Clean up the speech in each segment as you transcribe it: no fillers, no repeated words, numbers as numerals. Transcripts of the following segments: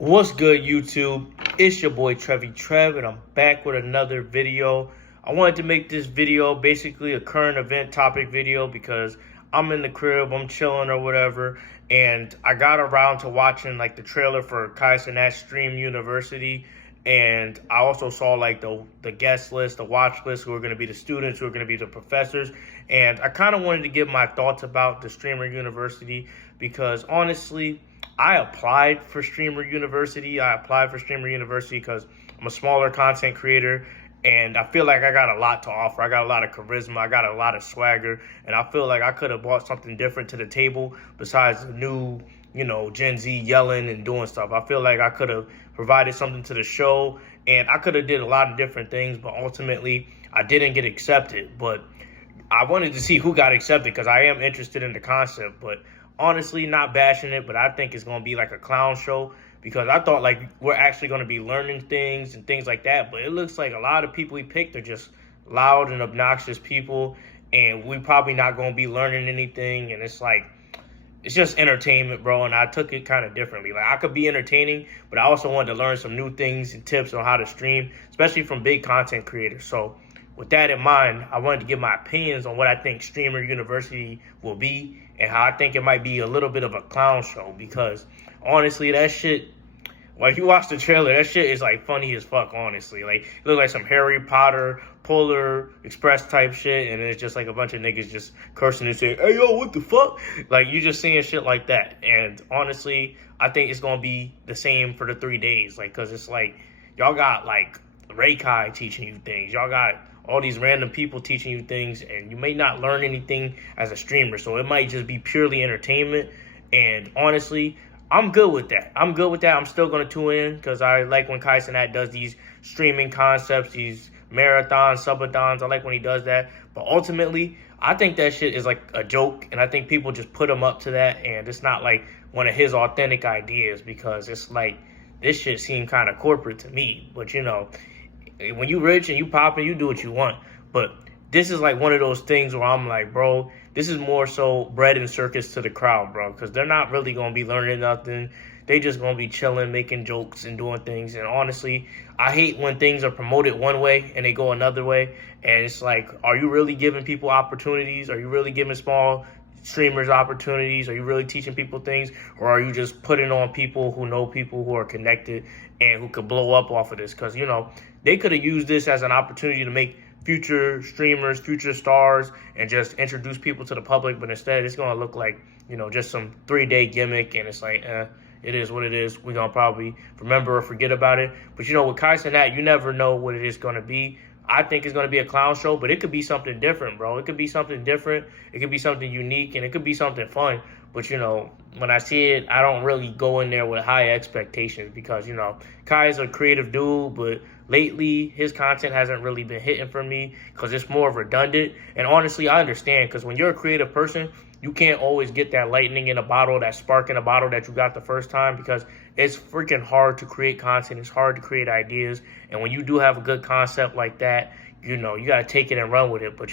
What's good, YouTube? It's your boy Trevi Trev, and I'm back with another video. I wanted to make this video basically a current event topic video because I'm in the crib, I'm chilling or whatever, and I got around to watching like the trailer for Kai Cenat Stream University, and I also saw like the guest list, the watch list, who are going to be the students, who are going to be the professors, and I kind of wanted to give my thoughts about the Streamer University because honestly, I applied for Streamer University. I applied for Streamer University because I'm a smaller content creator and I feel like I got a lot to offer. I got a lot of charisma. I got a lot of swagger. And I feel like I could have brought something different to the table besides the new, Gen Z yelling and doing stuff. I feel like I could have provided something to the show and I could have did a lot of different things, but ultimately I didn't get accepted. But I wanted to see who got accepted because I am interested in the concept, but honestly, not bashing it, but I think it's going to be like a clown show because I thought like we're actually going to be learning things and things like that, but it looks like a lot of people we picked are just loud and obnoxious people, and we probably not going to be learning anything, and it's like it's just entertainment, bro, and I took it kind of differently. Like, I could be entertaining, but I also wanted to learn some new things and tips on how to stream, especially from big content creators. So with that in mind, I wanted to give my opinions on what I think Streamer University will be and how I think it might be a little bit of a clown show because honestly, that shit, like, you watch the trailer, that shit is like funny as fuck, honestly. Like, it looks like some Harry Potter, Polar Express type shit, and it's just like a bunch of niggas just cursing and saying, hey, yo, what the fuck? Like, you just seeing shit like that. And honestly, I think it's gonna be the same for the 3 days. Like, cause it's like, y'all got like Raikai teaching you things. Y'all got all these random people teaching you things, and you may not learn anything as a streamer. So it might just be purely entertainment. And honestly, I'm good with that. I'm good with that. I'm still going to tune in because I like when Kai Cenat does these streaming concepts, these marathons, subathons. I like when he does that. But ultimately, I think that shit is like a joke, and I think people just put him up to that, and it's not like one of his authentic ideas because it's like this shit seemed kind of corporate to me. But when you rich and you popping, you do what you want. But this is like one of those things where I'm like, bro, this is more so bread and circus to the crowd, bro, because they're not really going to be learning nothing. They just going to be chilling, making jokes and doing things. And honestly, I hate when things are promoted one way and they go another way. And it's like, are you really giving people opportunities? Are you really giving small streamers opportunities? Are you really teaching people things? Or are you just putting on people who know people who are connected and who could blow up off of this? Because, they could have used this as an opportunity to make future streamers, future stars, and just introduce people to the public. But instead, it's going to look like, just some 3-day gimmick. And it's like, it is what it is. We're going to probably remember or forget about it. But, with Kai Cenat, you never know what it is going to be. I think it's going to be a clown show, but it could be something different, bro. It could be something different. It could be something unique, and it could be something fun. But, when I see it, I don't really go in there with high expectations because, Kai is a creative dude, but lately his content hasn't really been hitting for me because it's more redundant. And honestly, I understand because when you're a creative person, you can't always get that lightning in a bottle, that spark in a bottle that you got the first time because it's freaking hard to create content. It's hard to create ideas. And when you do have a good concept like that, you got to take it and run with it. But,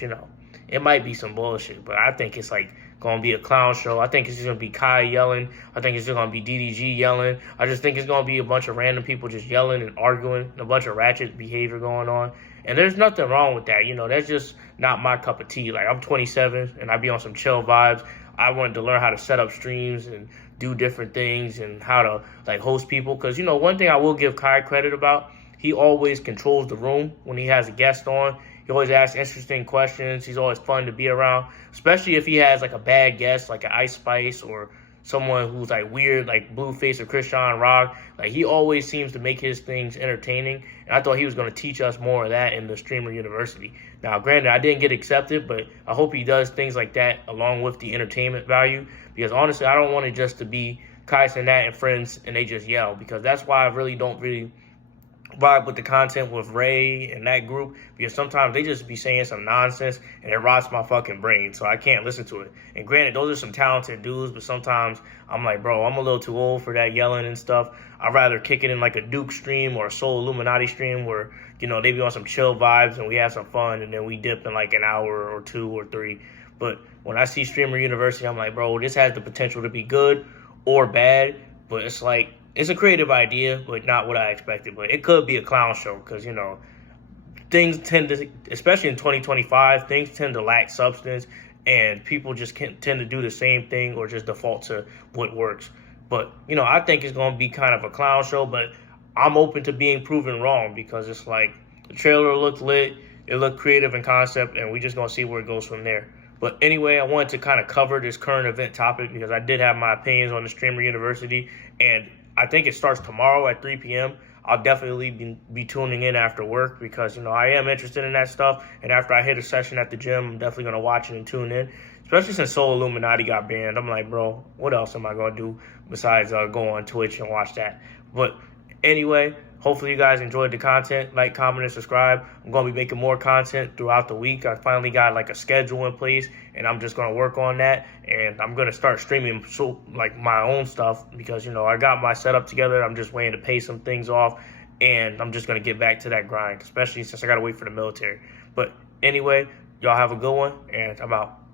it might be some bullshit. But I think it's like going to be a clown show. I think it's just going to be Kai yelling. I think it's just going to be DDG yelling. I just think it's going to be a bunch of random people just yelling and arguing, and a bunch of ratchet behavior going on. And there's nothing wrong with that. That's just not my cup of tea. Like, I'm 27 and I be on some chill vibes. I wanted to learn how to set up streams and do different things and how to like host people. Because, one thing I will give Kai credit about, he always controls the room when he has a guest on. He always asks interesting questions. He's always fun to be around, especially if he has like a bad guest, like an Ice Spice or someone who's like weird, like Blueface or Christian Rock. Like, he always seems to make his things entertaining. And I thought he was going to teach us more of that in the Streamer University. Now, granted, I didn't get accepted, but I hope he does things like that along with the entertainment value. Because honestly, I don't want it just to be Kai Cenat and friends and they just yell. Because that's why I really don't vibe with the content with Ray and that group, because sometimes they just be saying some nonsense and it rots my fucking brain, so I can't listen to it. And granted, those are some talented dudes, but sometimes I'm like, bro, I'm a little too old for that yelling and stuff. I'd rather kick it in like a Duke stream or a Soul Illuminati stream where, they be on some chill vibes and we have some fun and then we dip in like an hour or 2 or 3. But when I see Streamer University, I'm like, bro, this has the potential to be good or bad, but it's like, it's a creative idea, but not what I expected. But it could be a clown show because, you know, things tend to, especially in 2025, things tend to lack substance, and people just tend to do the same thing or just default to what works. But, you know, I think it's going to be kind of a clown show, but I'm open to being proven wrong because it's like the trailer looked lit, it looked creative in concept, and we just going to see where it goes from there. But anyway, I wanted to kind of cover this current event topic because I did have my opinions on the Streamer University, and I think it starts tomorrow at 3 p.m. I'll definitely be tuning in after work because, you know, I am interested in that stuff. And after I hit a session at the gym, I'm definitely going to watch it and tune in, especially since Soul Illuminati got banned. I'm like, bro, what else am I going to do besides go on Twitch and watch that? But anyway, hopefully you guys enjoyed the content. Like, comment, and subscribe. I'm going to be making more content throughout the week. I finally got like a schedule in place, and I'm just going to work on that. And I'm going to start streaming like my own stuff because, you know, I got my setup together. I'm just waiting to pay some things off, and I'm just going to get back to that grind, especially since I got to wait for the military. But anyway, y'all have a good one, and I'm out.